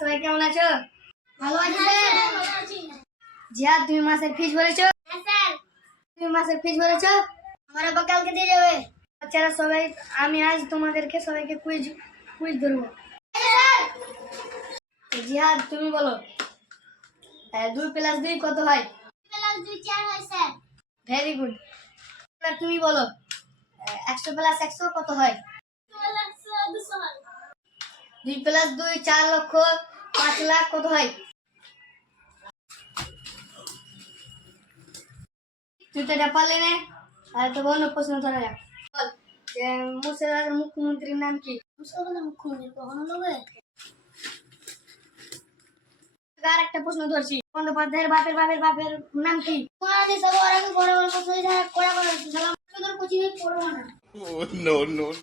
সবাই কেমন আছো? ভালো আছি স্যার। ভালো আছি। জিহাদ, তুমি মাসের ফিস ভরেছো? হ্যাঁ স্যার। তুমি মাসের ফিস ভরেছো? আমার আব্বা কালকে দিয়ে যাবে। বাচ্চারা সবাই, আমি আজ তোমাদেরকে সবাইকে কুইজ কুইজ ধরবো। স্যার। জিহাদ, তুমি বলো 2 + 2 কত হয়? 2 + 2 4 হয় স্যার। Very good. এবার তুমি বলো 100 + 100 কত হয়? 200 হয়। 2 + 2 4 লক্ষ 5 লাখ কত হয়? তুই তো এটা পারলি না। আর তো অন্য প্রশ্ন ধরা যাক। বল যে মুর্শিদাবাদের মুখ্যমন্ত্রীর নাম কি? মুর্শিদাবাদের মুখ্যমন্ত্রী কখনো নেবে? আর একটা প্রশ্ন ধরছি, বন্দ্যোপাধ্যায়ের বাপের বাপের বাপের নাম কি? মানে সব আর আগে বড় বড় কথা করা করা সালাম তোদের কোচিং এ পড়বো না। Oh, no, no.